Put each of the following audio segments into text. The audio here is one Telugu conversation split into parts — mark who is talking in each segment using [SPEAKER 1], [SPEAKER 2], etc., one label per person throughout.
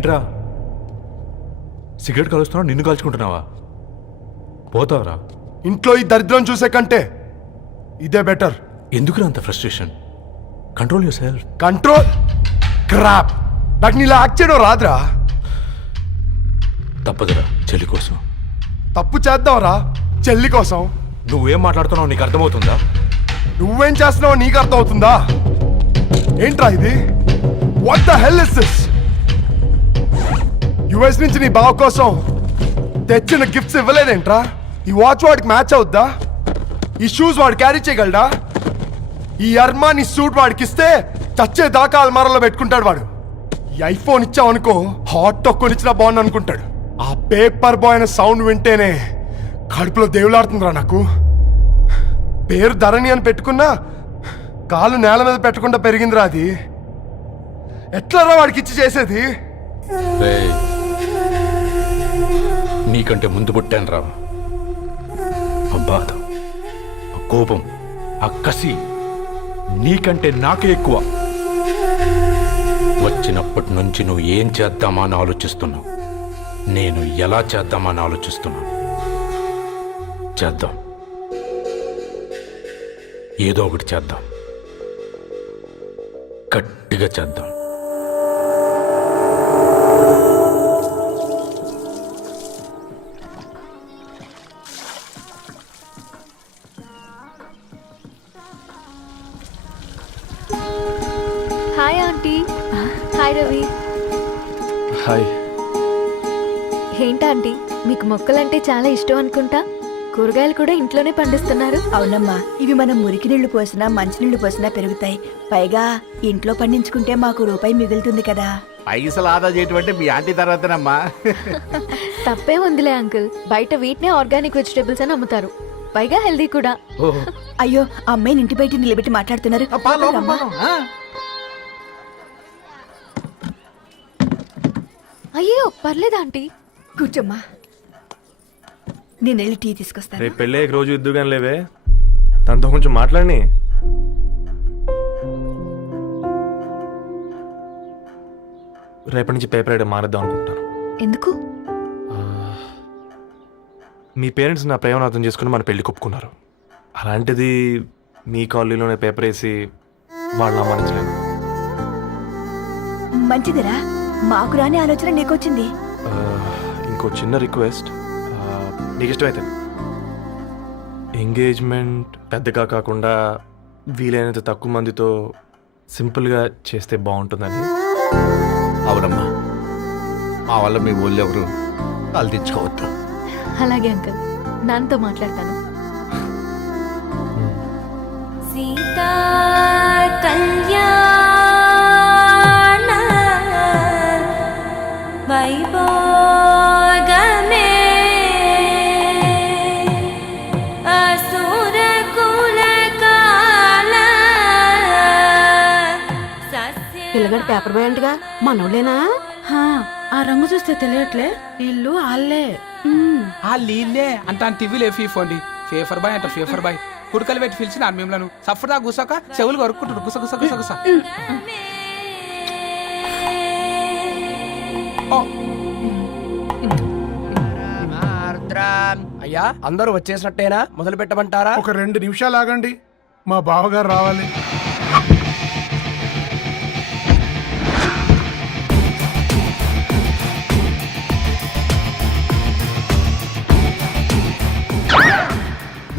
[SPEAKER 1] ఏంట్రా? సిగరెట్ కలుస్తున్నావు నిన్ను కాల్చుకుంటున్నావా? పోతావరా?
[SPEAKER 2] ఇంట్లో ఈ దరిద్రం చూసే కంటే ఇదే బెటర్.
[SPEAKER 1] ఎందుకురా అంత frustration? Control yourself
[SPEAKER 2] control crap నాకు నీలా యాక్ట్ చేయడం రాదురా.
[SPEAKER 1] తప్పదురా చెల్లి కోసం.
[SPEAKER 2] తప్పు చేద్దాంరా చెల్లి కోసం.
[SPEAKER 1] నువ్వేం మాట్లాడుతున్నావు నీకు అర్థమవుతుందా?
[SPEAKER 2] నువ్వేం చేస్తున్నావో నీకు అర్థమవుతుందా? ఏంట్రా ఇది? What the hell is this US నుంచి నీ బావ కోసం తెచ్చిన గిఫ్ట్స్ ఇవ్వలేదేంట్రా? ఈ వాచ్ వాడికి మ్యాచ్ అవుద్దా? ఈ షూస్ వాడు క్యారీ చేయగలడా? ఈ అర్మా నీ సూట్ వాడికి ఇస్తే చచ్చే దాకా అల్మారాలో పెట్టుకుంటాడు వాడు. ఈ ఐఫోన్ ఇచ్చావనుకో హాట్ టాక్ కొనిచ్చినా బాగుంది అనుకుంటాడు ఆ పేపర్ బాయ్ అనే సౌండ్ వింటేనే కడుపులో దేవులాడుతుందిరా నాకు. పేరు ధరణి అని పెట్టుకున్నా కాలు నేల మీద పెట్టకుండా పెరిగిందిరా అది. ఎట్లరా వాడికి ఇచ్చి చేసేది
[SPEAKER 1] నీకంటే ముందు పుట్టాను రా ఆ బాధ ఆ కోపం ఆ కసి నీకంటే నాకే ఎక్కువ. వచ్చినప్పటి నుంచి నువ్వు ఏం చేద్దామా అని ఆలోచిస్తున్నావు? నేను ఎలా చేద్దామా అని ఆలోచిస్తున్నాను? చేద్దాం. ఏదో ఒకటి చేద్దాం. గట్టిగా చేద్దాం.
[SPEAKER 3] మొక్కలంటే చాలా ఇష్టం అనుకుంటా. కూరగాయలు కూడా ఇంట్లోనే పండిస్తున్నారు.
[SPEAKER 4] అవునమ్మా ఇవి మనం మురికి నీళ్ళు పోసినా మంచినీళ్ళు పోసినా పెరుగుతాయి. పైగా ఇంట్లో పండించుకుంటే మాకు రూపాయి మిగులుతుంది కదా.
[SPEAKER 5] పైసలు ఆదా చేయటం అంటే మీ ఆంటీ తర్వాతనమ్మా.
[SPEAKER 3] తప్పే ఉందిలే అంకుల్. బయట వీటినే ఆర్గానిక్ వెజిటేబుల్స్ అని అమ్ముతారు. పైగా హెల్దీ కూడా.
[SPEAKER 4] అయ్యో ఆ అమ్మాయిని ఇంటి బయట నిలబెట్టి మాట్లాడుతున్నారు.
[SPEAKER 3] అయ్యో పర్లేదు ఆంటీ?
[SPEAKER 4] కూర్చోమ్మా. నేను వెళ్ళి టీ తీసుకొస్తాను.
[SPEAKER 6] రేపు పెళ్ళి రోజు ఇద్దు కానీ లేవే? తనతో కొంచెం మాట్లాడి రేపటి నుంచి పేపర్ రైడ్ మానేద్దాం అనుకుంటున్నాను.
[SPEAKER 3] ఎందుకు?
[SPEAKER 6] మీ పేరెంట్స్ నా ప్రేమను అర్థం చేసుకుని మన పెళ్ళి ఒప్పుకున్నారు అలాంటిది మీ కాలనీలోనే పేపర్ వేసి వాళ్ళని అవమానించలేను
[SPEAKER 4] మంచిదిరా. మాకు రాని ఆలోచన నీకొచ్చింది.
[SPEAKER 6] ఇంకో చిన్న రిక్వెస్ట్. నీకు ఇష్టమైతే ఎంగేజ్మెంట్ పెద్దగా కాకుండా వీలైనంత తక్కువ మందితో సింపుల్గా చేస్తే బాగుంటుందని.
[SPEAKER 5] అవునమ్మా. మా వల్ల మీ ఊళ్ళో ఎవరు కాలు తెచ్చుకోవద్దు
[SPEAKER 3] అలాగే అంకుల్. నాన్నతో మాట్లాడతాను.
[SPEAKER 7] మనోళ్ళేనా?
[SPEAKER 8] హా, ఆ రంగు చూస్తే తెలియట్లే. ఇల్లు ఆళ్ళే ఉమ్.
[SPEAKER 9] ఆ లీల్లే అంత టీవీలో ఫీఫోండి ఫేఫర్ బాయ్ అంట ఫేఫర్ బాయ్. కుడుకలు పెట్టి పిలిచిన మిమ్మల్ని సఫర్దా గుసక చెవులు కొరుక్కుంటారు గుస గుస గుస గుస. ఓ. అయ్యా అందరూ వచ్చేసినట్టేనా? మొదలు పెట్టమంటారా
[SPEAKER 10] ఒక రెండు నిమిషాలు ఆగండి. మా బావగారు రావాలి.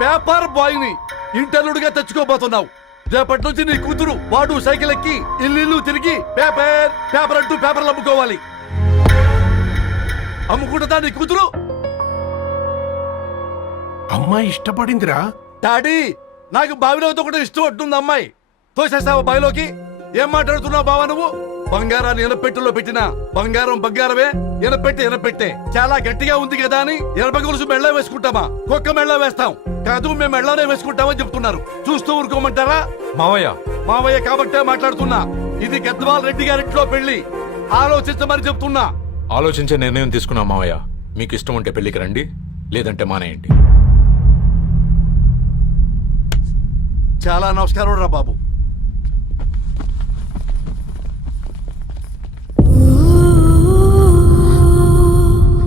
[SPEAKER 5] పేపర్ బాయ్ని ఇంటర్లుడిగా తెచ్చుకోబోతున్నావు. రేపటి నుంచి నీ కూతురు వాడు సైకిల్ ఎక్కి ఇల్లు తిరిగి పేపర్ పేపర్ అంటూ పేపర్లు అమ్ముకోవాలి. అమ్ముకుంటుందా నీ కూతురు?
[SPEAKER 10] అమ్మాయి ఇష్టపడిందిరా.
[SPEAKER 5] డాడీ నాకు బావిలో కూడా ఇష్టం ఉంటుంది అమ్మాయి. తోసేస్తావా బావిలోకి? ఏం మాట్లాడుతున్నావు బావా నువ్వు? బంగారాన్ని ఎనపెట్టులో పెట్టిన బంగారం బంగారమే ఎనపెట్టి ఎనపెట్టే. చాలా గట్టిగా ఉంది కదా అని ఎనప గొలుసు మెళ్ళ వేసుకుంటామా? కుక్క మెళ్ళ వేస్తాం. కాదు మేము మెళ్ళనే వేసుకుంటామని చెప్తున్నారు. చూస్తూ ఊరుకోమంటారా?
[SPEAKER 1] మావయ్య.
[SPEAKER 5] మావయ్య కాబట్టే మాట్లాడుతున్నా. ఇది గద్వాల్ రెడ్డి గారింట్లో పెళ్ళి ఆలోచించమని చెప్తున్నా.
[SPEAKER 1] ఆలోచించే నిర్ణయం తీసుకున్నా మావయ్య. మీకు ఇష్టం ఉంటే పెళ్ళికి రండి లేదంటే మానేయండి.
[SPEAKER 5] చాలా నమస్కారం రా బాబు.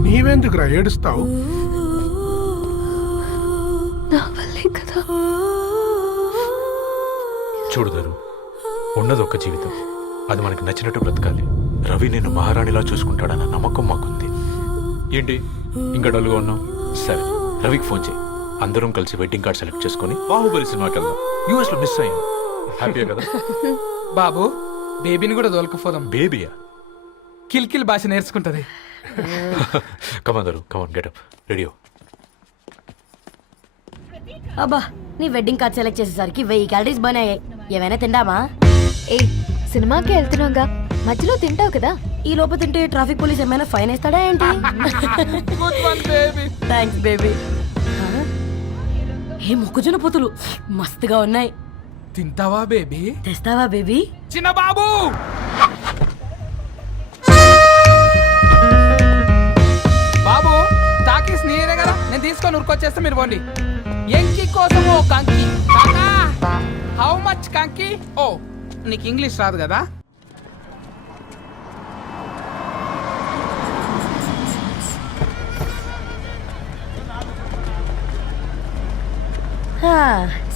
[SPEAKER 10] నీవెందుకురా ఏడుస్తావు?
[SPEAKER 3] నా వల్లే కదా.
[SPEAKER 1] చూడుదరు ఉన్నది ఒక జీవితం. అది మనకి నచ్చినట్టు బ్రతకాలి. రవి నిన్ను మహారాణిలా చూసుకుంటాడన్న నమ్మకం మాకుంది. ఏంటి? ఇంకా డల్గా ఉన్నావు? సరే రవికి ఫోన్ చేయి. అందరం కలిసి వెడ్డింగ్ కార్డ్ సెలెక్ట్ చేసుకొని బాహుబలి సినిమాకి వెళ్దాం. యూఎస్లో మిస్ అయ్యాం. హ్యాపీయే కదా?
[SPEAKER 9] బాబు బేబీని కూడా దొలకపోదాం.
[SPEAKER 1] బేబీయా?
[SPEAKER 9] కిల్కిల్ భాష నేర్చుకుంటది.
[SPEAKER 1] కమాందరు కమాన్ గెటప్ రెడియో
[SPEAKER 7] అబ్బా నీ వెడ్డింగ్ కార్డ్ సెలెక్ట్ చేసేసరికి వెయ్యి క్యాలరీస్ బర్న్ అయ్యాయి. ఏమైనా తిండామా
[SPEAKER 3] ఏ సినిమాకి వెళ్తున్నాగా. మధ్యలో తింటావు కదా.
[SPEAKER 7] ఈ లోపు తింటే ట్రాఫిక్ పోలీస్ ఏమైనా ఫైన్ వేస్తాడా ఏంటి? థ్యాంక్స్ బేబీ ఏ మొక్కజొన్న పొతులు మస్తుగా ఉన్నాయి.
[SPEAKER 9] తింటావా బేబీ
[SPEAKER 7] తెస్తావా బేబీ
[SPEAKER 9] చిన్న బాబు! బాబు టాకీస్ నీరే కదా? నేను తీసుకొని ఉరికొచ్చేస్తే మీరు పోండి. కోసం ఓ కంకి. హౌ మచ్ కంకి? ఓ నీకు ఇంగ్లీష్ రాదు కదా?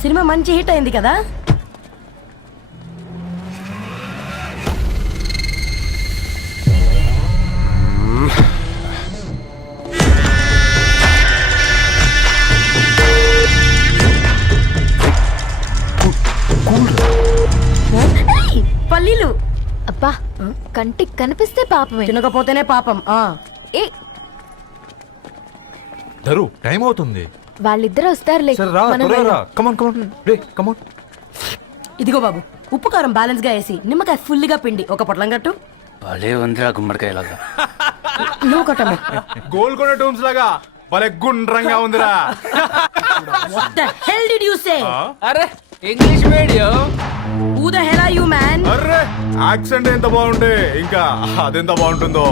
[SPEAKER 7] సినిమా మంచి హిట్ అయింది కదా?
[SPEAKER 3] కంటికి కనిపిస్తే పాపమే.
[SPEAKER 7] తినకపోతేనే పాపం ఆ.
[SPEAKER 3] ఏ?
[SPEAKER 1] ధరు టైం అవుతుంది.
[SPEAKER 3] వాళ్ళిద్దరు వస్తారులే.
[SPEAKER 1] సరే రా
[SPEAKER 3] మనం
[SPEAKER 1] త్వరగా రా.
[SPEAKER 3] వెళ్దాం.
[SPEAKER 1] కమాన్ కమాన్ రే కమాన్
[SPEAKER 7] ఇదిగో బాబు ఉప్పు కారం బ్యాలెన్స్గా వేసి నిమ్మకాయ ఫుల్గా పిండి ఒక పొట్లం కట్టు.
[SPEAKER 9] భలే ఉందిరా గుమ్మడికాయలాగా
[SPEAKER 7] నువ్వు కట్టము.
[SPEAKER 6] గోల్కొండ టూమ్స్ లాగా భలే గుండ్రంగా ఉందిరా.
[SPEAKER 7] You say?
[SPEAKER 9] అరే ఇంగ్లీష్ మీడియం
[SPEAKER 6] హూ ఎంత బాగుండే? ఇంకా అదెంత బాగుంటుందో?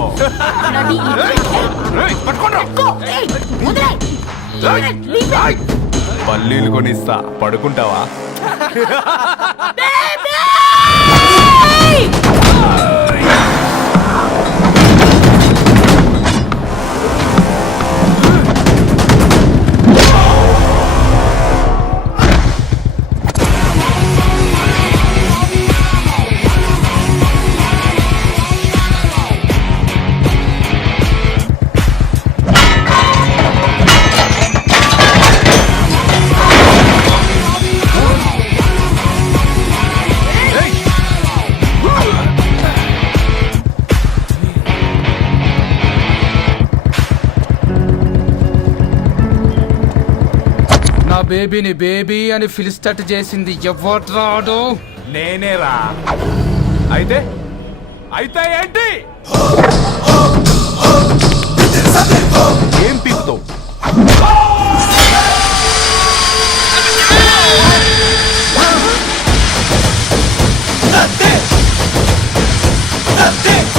[SPEAKER 6] పల్లీలు కొనిస్తా. పడుకుంటావా?
[SPEAKER 9] బేబీని బేబీ అని ఫిలిస్టట్ చేసింది ఎవరు
[SPEAKER 6] నేనేరా. అయితే? అయితే ఏంటి? ఏం పీకుతావు?
[SPEAKER 10] బేబీ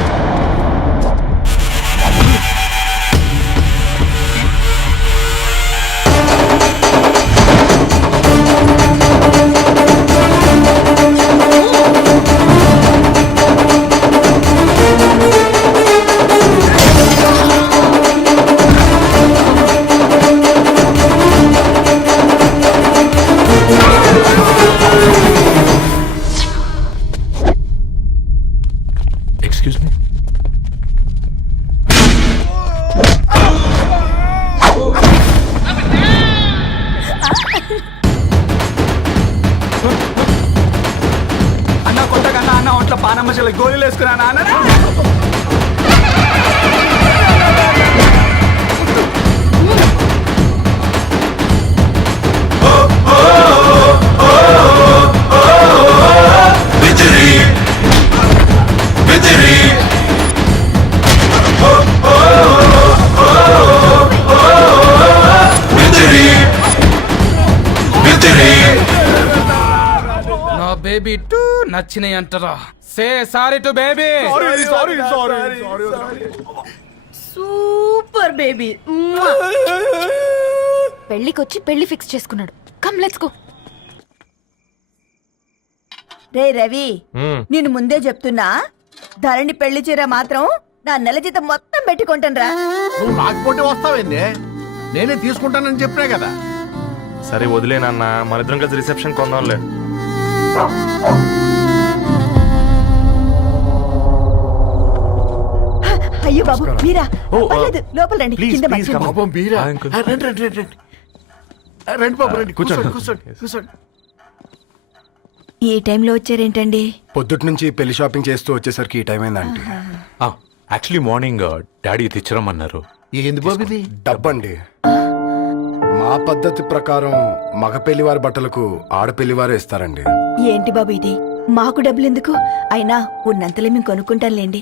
[SPEAKER 9] నచ్చినాయి అంటారా say sorry to baby.
[SPEAKER 7] Super baby
[SPEAKER 3] పెళ్ళికొచ్చి పెళ్ళి ఫిక్స్ చేసుకున్నాడు. కమ్ లెట్స్ గో
[SPEAKER 4] రే రవి. నేను ముందే చెప్తున్నా. ధరణి పెళ్ళి చీర మాత్రం నా నెల జీతం మొత్తం పెట్టుకుంటాను
[SPEAKER 5] నువ్వు నాకపోతే వస్తావేంది? నేనే తీసుకుంటానని చెప్పినా కదా.
[SPEAKER 6] సరే వదిలేనన్న మన ఇద్దరం కలిసి రిసెప్షన్ కొందాంలే.
[SPEAKER 4] అయ్యో బాబు మీరా? పర్లేదు లోపల రండి కింద మంచం.
[SPEAKER 5] పాపం రండి రండి రండి. రండి బాబు రండి. కూర్చోండి. కూర్చోండి కూర్చోండి
[SPEAKER 4] ఈ టైంలో వచ్చారేంటండి?
[SPEAKER 2] పొద్దుటి నుంచి పెళ్ళి షాపింగ్ చేస్తూ వచ్చేసరికి ఈ టైం అయిందంటే
[SPEAKER 1] యాక్చువల్లీ మార్నింగ్ డాడీ తెచ్చరమన్నారు
[SPEAKER 5] ఏంది బాబు ఇది?
[SPEAKER 2] డబ్బండి. మా పద్ధతి ప్రకారం మగ పెళ్ళివారి బట్టలకు ఆడపెళ్ళివారు ఇస్తారండి.
[SPEAKER 4] ఏంటి బాబు ఇది? మాకు డబ్బులు ఎందుకు అయినా ఉన్నంతలే మేము కొనుక్కుంటాంలేండి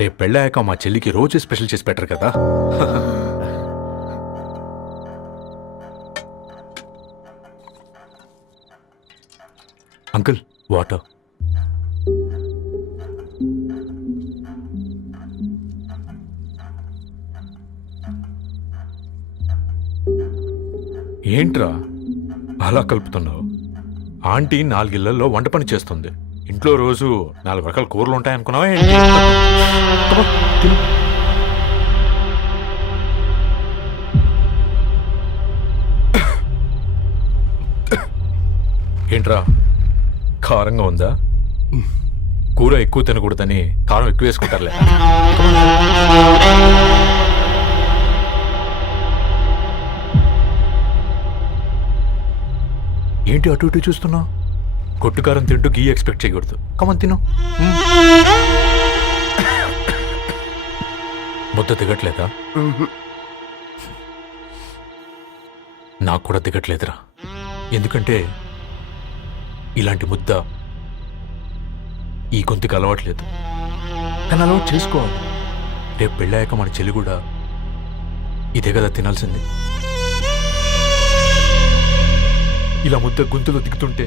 [SPEAKER 1] రేపు పెళ్ళాక మా చెల్లికి రోజు స్పెషల్ చేసి పెట్టరు కదా. Uncle water. ఏంట్రా అలా కలుపుతున్నావు? ఆంటీ నాలుగిళ్ళలో వంట పని చేస్తుంది. ఇంట్లో రోజు నాలుగు రకాల కూరలు ఉంటాయనుకున్నావా ఏంటి? ఏంట్రా? కారంగా ఉందా? కూర ఎక్కువ తినకూడదని కారం ఎక్కువ వేసుకుంటారులే. ఏంటి అటు ఇటు చూస్తున్నావు? కొట్టుకారం తింటూ గీ ఎక్స్పెక్ట్ చేయకూడదు. కమన్ తిను. ముద్ద దిగట్లేదా? నాకు కూడా దిగట్లేదురా. ఎందుకంటే ఇలాంటి ముద్ద ఈ గొంతుకు అలవాట్లేదు. కానీ అలవాటు చేసుకోవాలి. రేపు పెళ్ళాక మన చెల్లి కూడా ఇదే కదా తినాల్సింది. ఇలా ముద్ద గొంతులో దిగుతుంటే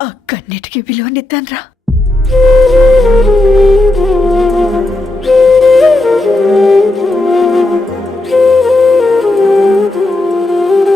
[SPEAKER 4] ఆ కన్నీటికి విలువనిద్దాన్రా